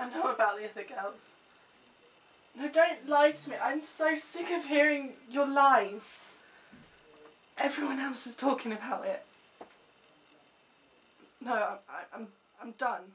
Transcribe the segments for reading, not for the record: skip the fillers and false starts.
I know about the other girls. No, don't lie to me. I'm so sick of hearing your lies. Everyone else is talking about it. No, I'm done.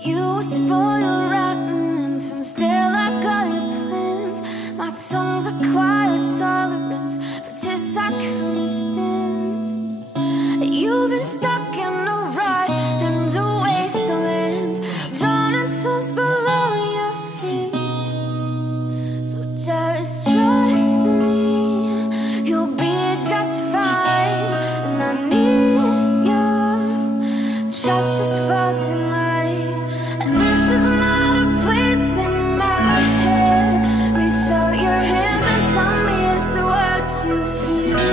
You spoil rotten and turn stale like all your plans. My tongue's a quiet tolerance for tears I couldn't stand. You've been stuck in a rut and a wasteland, drowning swamps below your feet. So just trust me, you'll be just fine. And I need your trust just for tonight. This is not a place in my head. Reach out your hand and tell me it's what you feel.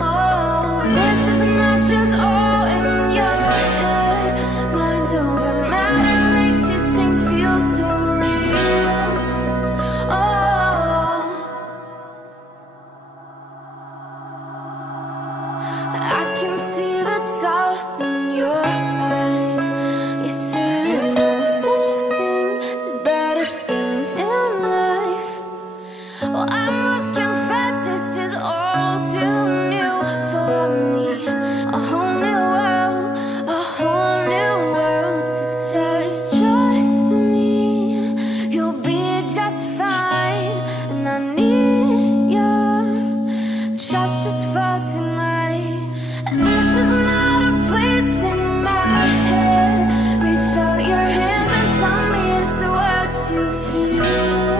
Oh, this is not just all in your head. Mind's over matter makes these things feel so real. Oh, I can see the doubt in your eyes. You say there's no such thing as better things in life. Well, I must confess this is all too new for me. A whole new world, a whole new world. So just trust me, you'll be just fine. And I need your trust just for tonight. This is not a place in my head. Reach out your hand and tell me it's what you feel.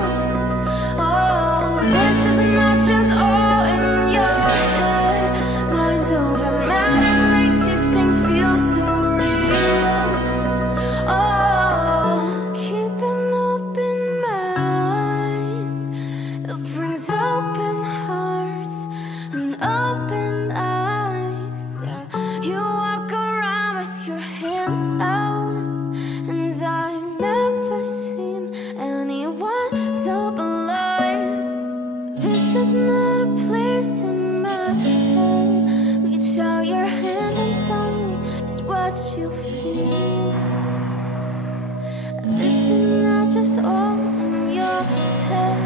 Oh, this is not just all in your head. Mind's over matter makes these things feel so real. Oh, keep an open mind. It brings open hearts and open eyes. Yeah, you walk around with your hands out, and I've never seen anyone so blind. This is not a place in my head. Reach out your hand and tell me just what you feel. This is not just all in your head.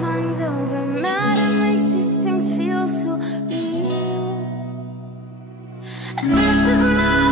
Mind's over matter makes these things feel so real. This is not